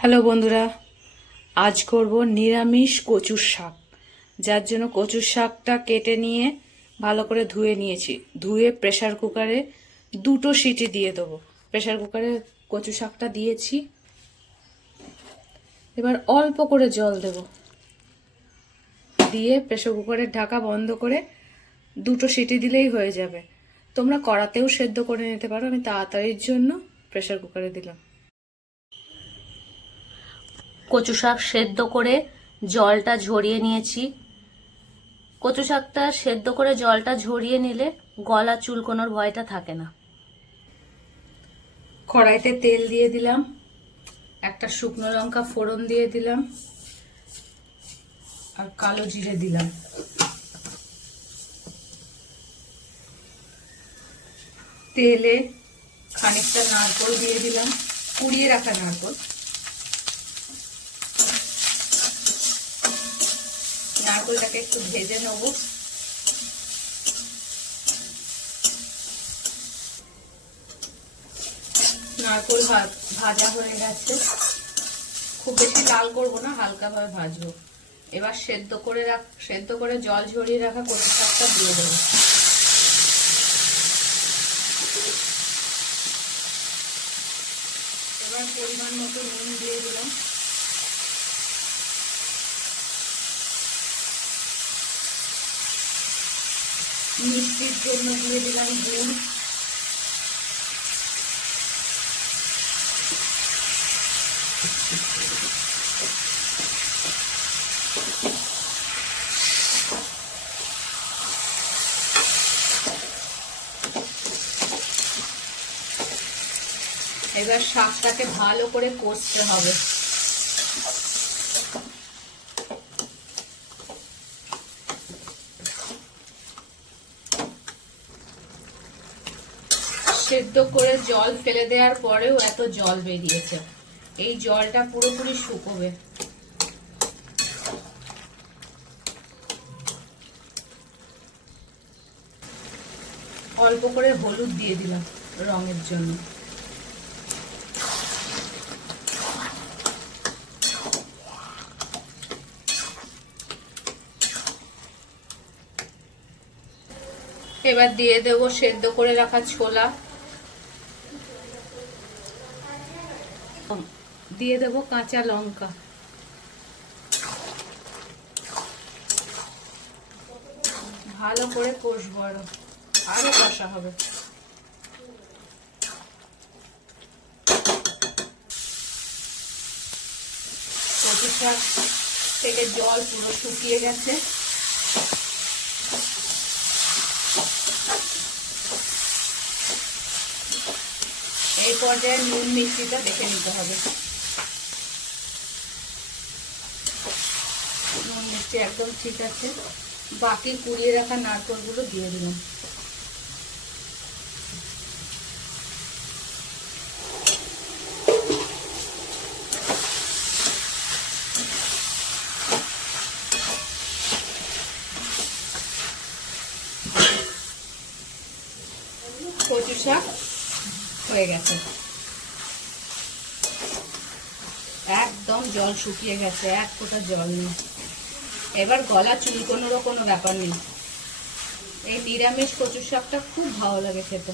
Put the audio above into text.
Hello বন্ধুরা, আজ করব নিরামিষ কচুর শাক। যার জন্য কচুর শাকটা কেটে নিয়ে ভালো করে ধুয়ে নিয়েছি। ধুয়ে প্রেসার কুকারে 2টো সিটি দিয়ে দেবো। প্রেসার কুকারে কচু শাকটা দিয়েছি। এবার অল্প করে জল দেব, দিয়ে প্রেসার কুকারের ঢাকা বন্ধ করে 2টো সিটি দিলেই হয়ে যাবে। তোমরা কড়াতেও সেদ্ধ করে নিতে পারো, আমি তাড়াতাড়ির জন্য প্রেসার কুকারে দিলাম। কচু শাক সেদ্ধ করে জলটা ঝরিয়ে নিয়েছি। কচু শাকটা সেদ্ধ করে জলটা ঝরিয়ে নিলে গলা চুলকোনোর ভয়টা থাকে না। কড়াইতে তেল দিয়ে দিলাম, একটা শুকনো লঙ্কা ফোড়ন দিয়ে দিলাম, আর কালো জিরে দিলাম। তেলে খানিকটা নারকেল দিয়ে দিলাম, কুড়িয়ে রাখা নারকেল। নারকেলটাকে একটু ভেজে নেব। নারকেল ভাজা হয়ে গেছে, খুব বেশি লাল করব না, হালকা ভাবে ভাজবো। এবার সেদ্ধ করে জল ঝরিয়ে রাখা কচু শাকটা দিয়ে দেবো। এবার পরিমাণ মতো নুন দিয়ে দিলাম। মিষ্টির জন্য দিয়ে দিলাম গুড়। এবার শাকটাকে ভালো করে কষতে হবে। সেদ্ধ করে জল ফেলে দেওয়ার পরেও এত জল বেরিয়েছে, এই জলটা পুরোপুরি শুকোবে। অল্প করে হলুদ দিয়ে দিলাম রঙের জন্য। এবার দিয়ে দেবো সেদ্ধ করে রাখা ছোলা, দিয়ে দেবো কাঁচা লঙ্কা, ভালো করে কষবো, আরো কষা হবে। কচু শাক থেকে জল পুরো শুকিয়ে গেছে। এই পর্যায়ে নুন মিষ্টিটা দেখে নিতে হবে। নুন মিষ্টি একদম ঠিক আছে। বাকি কুড়িয়ে রাখা নারকেলগুলো দিয়ে দিলাম। কচু শাক হয়ে গেছে, একদম জল শুকিয়ে গেছে, এক ফোঁটা জল নেই। এবার গলা চুলকোনোরও কোনো ব্যাপার নেই। এই নিরামিষ কচু শাকটা খুব ভালো লাগে খেতে।